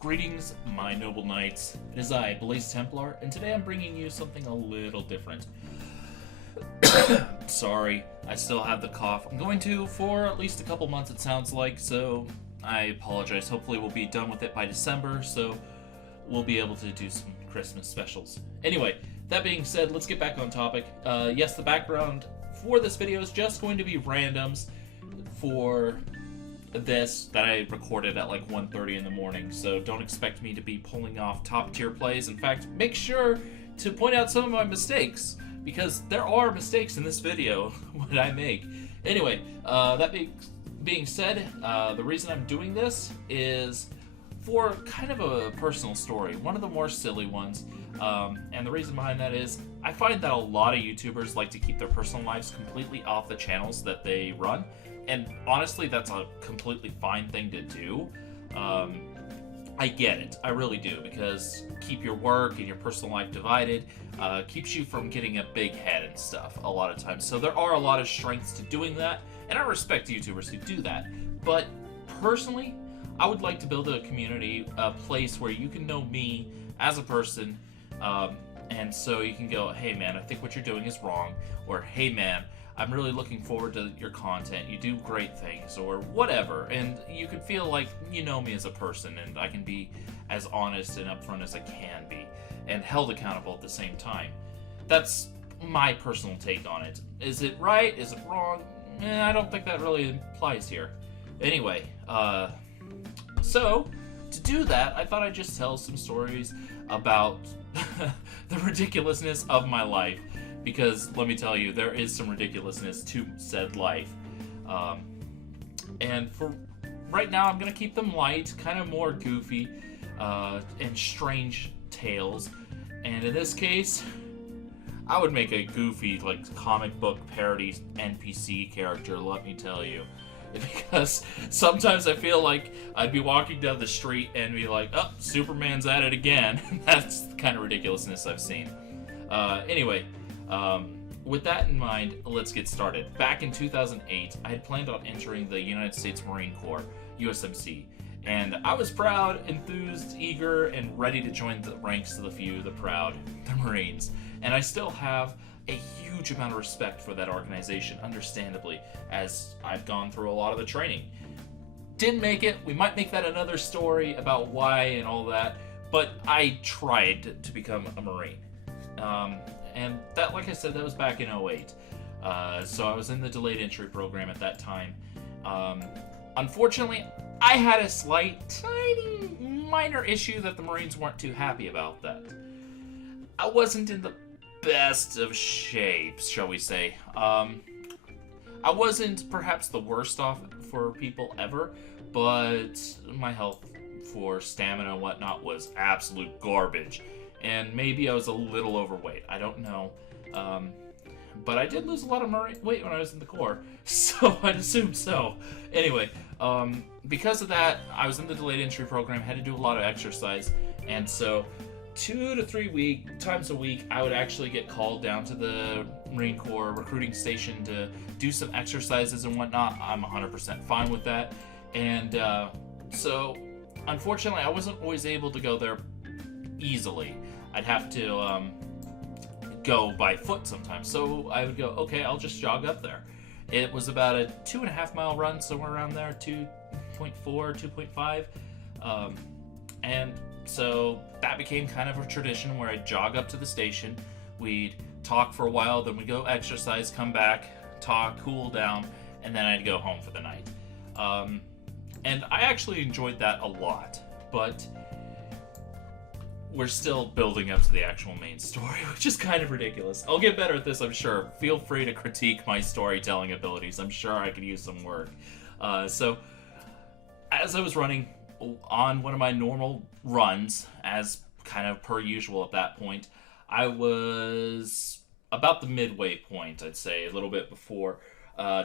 Greetings, my noble knights. It is I, Blaze Templar, and today I'm bringing you something a little different. Sorry, I still have the cough. I'm going to for at least a couple months, it sounds like, so I apologize. Hopefully we'll be done with it by December, so we'll be able to do some Christmas specials. Anyway, that being said, let's get back on topic. Yes, the background for this video is just going to be randoms for this that I recorded at like 1:30 in the morning, so don't expect me to be pulling off top tier plays. In fact, make sure to point out some of my mistakes, because there are mistakes in this video when I make. Anyway, that being said, the reason I'm doing this is for kind of a personal story, one of the more silly ones, and the reason behind that is I find that a lot of YouTubers like to keep their personal lives completely off the channels that they run. And honestly, that's a completely fine thing to do. I get it. I really do, because keep your work and your personal life divided keeps you from getting a big head and stuff a lot of times. So there are a lot of strengths to doing that, and I respect YouTubers who do that. But personally, I would like to build a community, a place where you can know me as a person, and so you can go, hey man, I think what you're doing is wrong, or hey man, I'm really looking forward to your content, you do great things, or whatever, and you can feel like you know me as a person, and I can be as honest and upfront as I can be, and held accountable at the same time. That's my personal take on it. Is it right? Is it wrong? I don't think that really applies here. Anyway, so, to do that, I thought I'd just tell some stories about the ridiculousness of my life. Because, let me tell you, there is some ridiculousness to said life. And for right now, I'm going to keep them light, kind of more goofy, and strange tales. And in this case, I would make a goofy, like, comic book parody NPC character, let me tell you. Because sometimes I feel like I'd be walking down the street and be like, oh, Superman's at it again. That's the kind of ridiculousness I've seen. Anyway, with that in mind, let's get started. Back in 2008, I had planned on entering the United States Marine Corps, USMC, and I was proud, enthused, eager, and ready to join the ranks of the few, the proud, the Marines. And I still have a huge amount of respect for that organization, understandably, as I've gone through a lot of the training. Didn't make it. We might make that another story about why and all that, but I tried to become a Marine. And that, like I said, that was back in 08. So I was in the delayed entry program at that time. Unfortunately, I had a slight, tiny, minor issue that the Marines weren't too happy about that. I wasn't in the best of shapes, shall we say. I wasn't perhaps the worst off for people ever, but my health for stamina and whatnot was absolute garbage. And maybe I was a little overweight. I don't know. But I did lose a lot of weight when I was in the Corps, so I'd assume so. Anyway, because of that, I was in the delayed entry program, had to do a lot of exercise, and so 2 to 3 times a week, I would actually get called down to the Marine Corps recruiting station to do some exercises and whatnot. I'm 100% fine with that. And so, unfortunately, I wasn't always able to go there easily. I'd have to go by foot sometimes. So I would go, okay, I'll just jog up there. It was about a 2.5 mile run, somewhere around there, 2.4, 2.5. And so that became kind of a tradition where I'd jog up to the station, we'd talk for a while, then we'd go exercise, come back, talk, cool down, and then I'd go home for the night. And I actually enjoyed that a lot, but we're still building up to the actual main story, which is kind of ridiculous. I'll get better at this, I'm sure. Feel free to critique my storytelling abilities. I'm sure I could use some work. So, as I was running on one of my normal runs, as kind of per usual at that point, I was about the midway point, I'd say, a little bit before,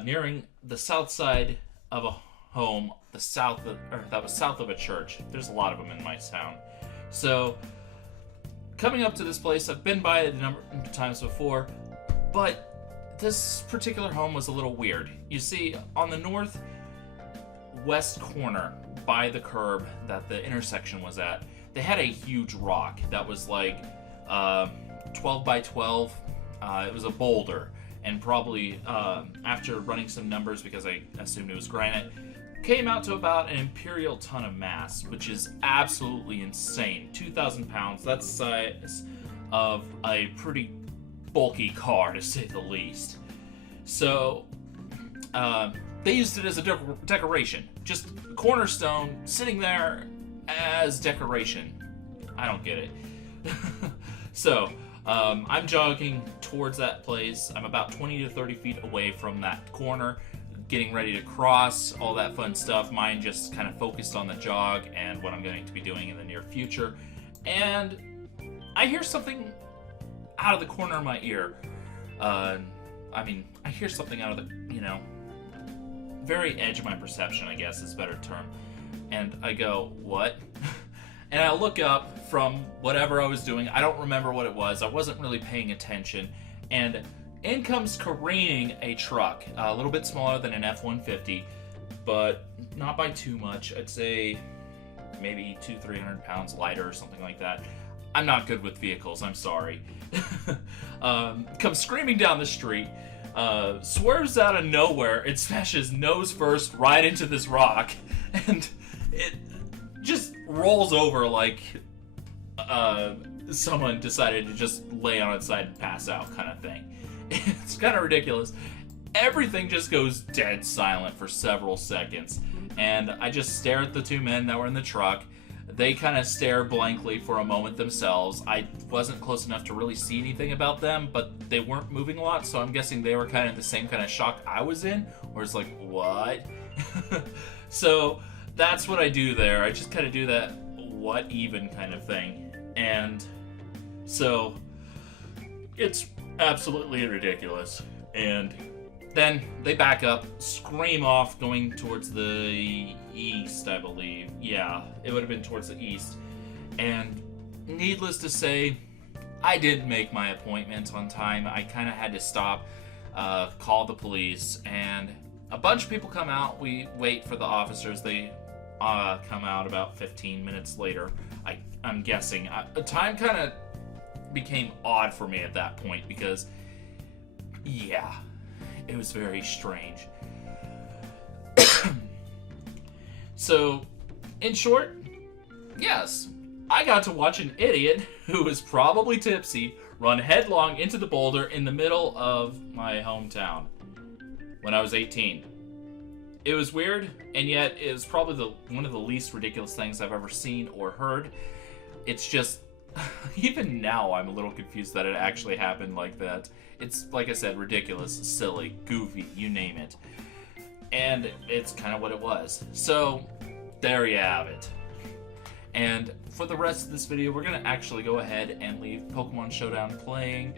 nearing the south side of a home, that was south of a church. There's a lot of them in my town. So, coming up to this place, I've been by it a number of times before, but this particular home was a little weird. You see, on the north west corner by the curb that the intersection was at, they had a huge rock that was like 12 by 12. It was a boulder, and probably after running some numbers, because I assumed it was granite, came out to about an imperial ton of mass, which is absolutely insane. 2,000 pounds, that's the size of a pretty bulky car, to say the least. So they used it as a decoration, just cornerstone sitting there as decoration. I don't get it. So I'm jogging towards that place. I'm about 20 to 30 feet away from that corner, getting ready to cross, all that fun stuff. Mine just kind of focused on the jog and what I'm going to be doing in the near future. And I hear something out of the corner of my ear. I hear something out of the, very edge of my perception, I guess is a better term. And I go, what? And I look up from whatever I was doing. I don't remember what it was. I wasn't really paying attention. And in comes careening a truck, a little bit smaller than an F-150, but not by too much. I'd say maybe 200-300 pounds lighter or something like that. I'm not good with vehicles, I'm sorry. Comes screaming down the street, swerves out of nowhere, and smashes nose first right into this rock, and it just rolls over like someone decided to just lay on its side and pass out kind of thing. It's kind of ridiculous. Everything just goes dead silent for several seconds, and I just stare at the two men that were in the truck. They kind of stare blankly for a moment themselves. I wasn't close enough to really see anything about them, but they weren't moving a lot, so I'm guessing they were kind of in the same kind of shock I was in, where it's like, what? So that's what I do there. I just kind of do that what even kind of thing. And so it's absolutely ridiculous. And then they back up, scream off, going towards the east, I believe. Yeah, it would have been towards the east. And needless to say, I didn't make my appointment on time. I kind of had to stop, call the police, and a bunch of people come out. We wait for the officers. They come out about 15 minutes later, I'm guessing. Time kind of became odd for me at that point because, yeah, it was very strange. So, in short, yes, I got to watch an idiot who was probably tipsy run headlong into the boulder in the middle of my hometown when I was 18. It was weird, and yet it was probably one of the least ridiculous things I've ever seen or heard. It's just, even now I'm a little confused that it actually happened like that. It's, like I said, ridiculous, silly, goofy, you name it. And it's kind of what it was. So, there you have it. And for the rest of this video, we're going to actually go ahead and leave Pokemon Showdown playing.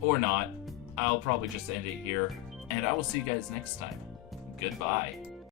Or not. I'll probably just end it here. And I will see you guys next time. Goodbye.